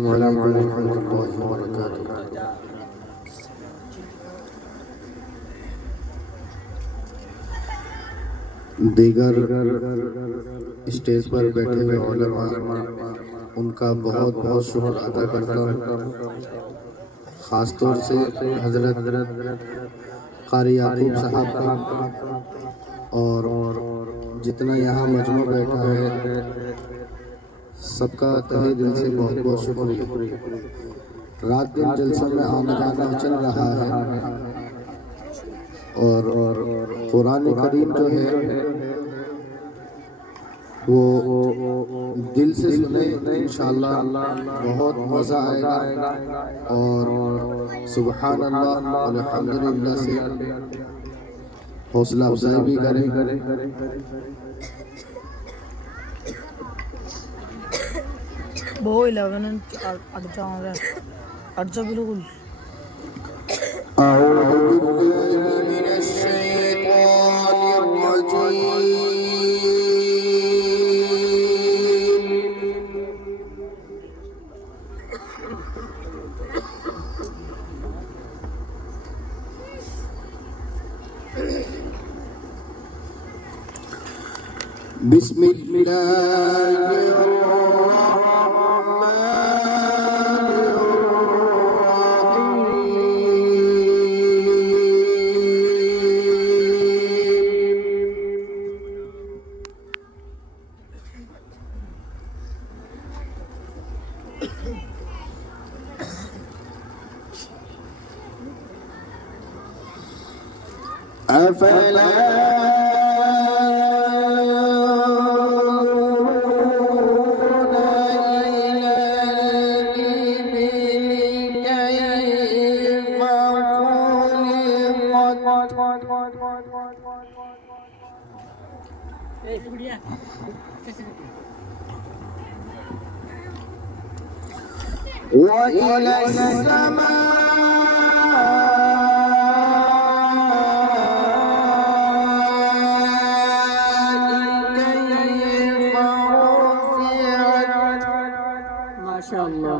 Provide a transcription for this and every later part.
السلام عليكم ورحمة الله وبरकातुहू। दीगर स्टेज पर बैठे हुए उलमा उनका बहुत बहुत शुक्र अदा करता हूँ। ख़ास तौर से हज़रत क़ारी याकूब साहब का और जितना यहाँ मजमा बैठा है सबका तहे दिल से बहुत बहुत शुक्रिया। रात दिन जलसा में आना जाना चल रहा है और कुरान करीम जो है वो दिल से सुने इंशाअल्लाह बहुत मज़ा आएगा और सुबहान अल्लाह अल्हम्दुलिल्लाह से हौसला अफजाई भी करें। वो 11 अट जा बिल्कुल। وإلى السماء كيف رفعت ما شاء الله।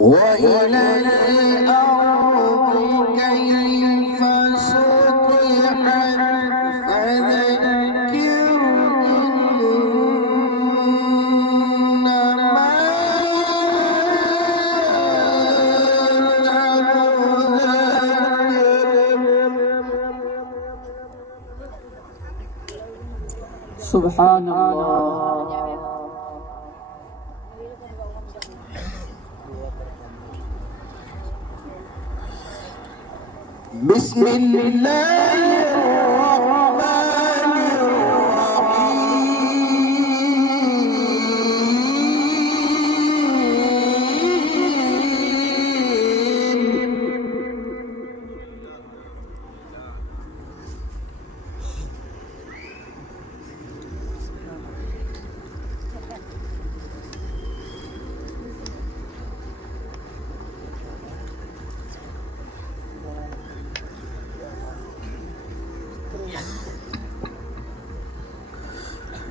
وإلى الأرض كيف سطحت فذكر إنما सुभान अल्लाह।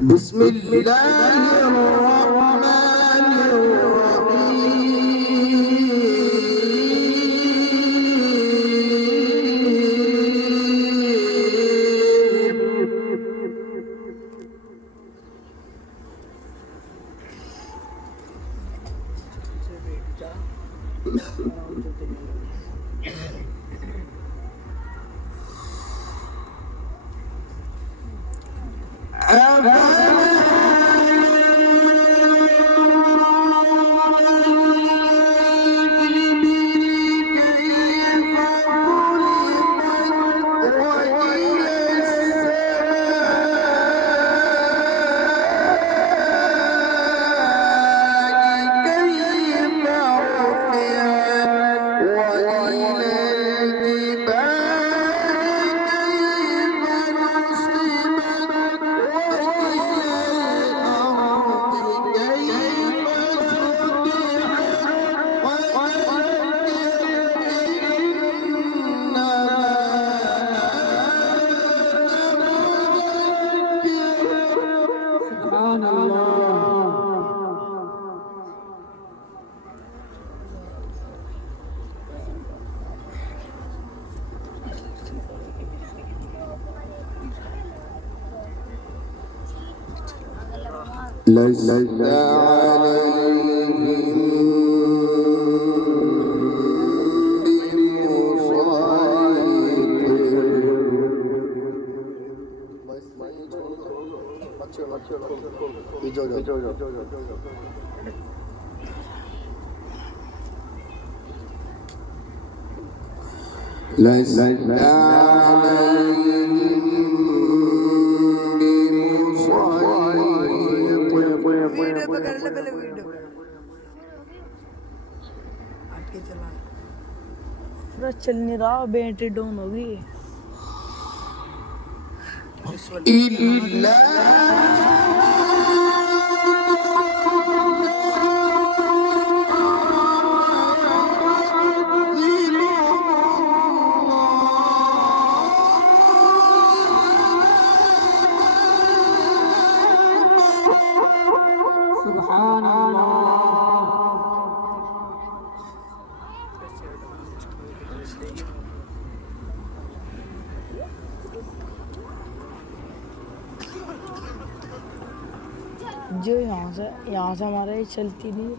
بسم الله الرحمن لست عليهم لست عليهم पूरा चल नहीं रहा, बैटरी डाउन होगी। إلا सुभान अल्लाह। जो यहाँ से हमारे चलती नहीं।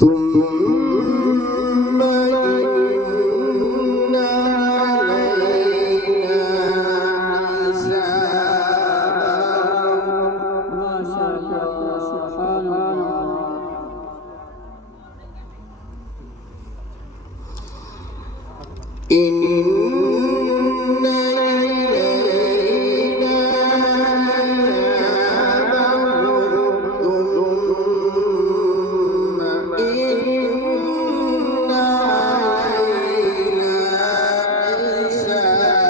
ثم إن علينا حسابهم ما شاء الله سبحان الله। إن إلينا إيابهم ثم إن علينا حسابهم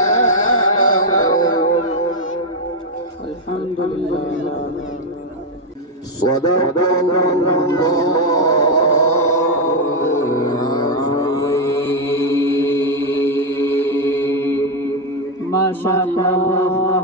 الحمد لله। صدق الله ما شاء الله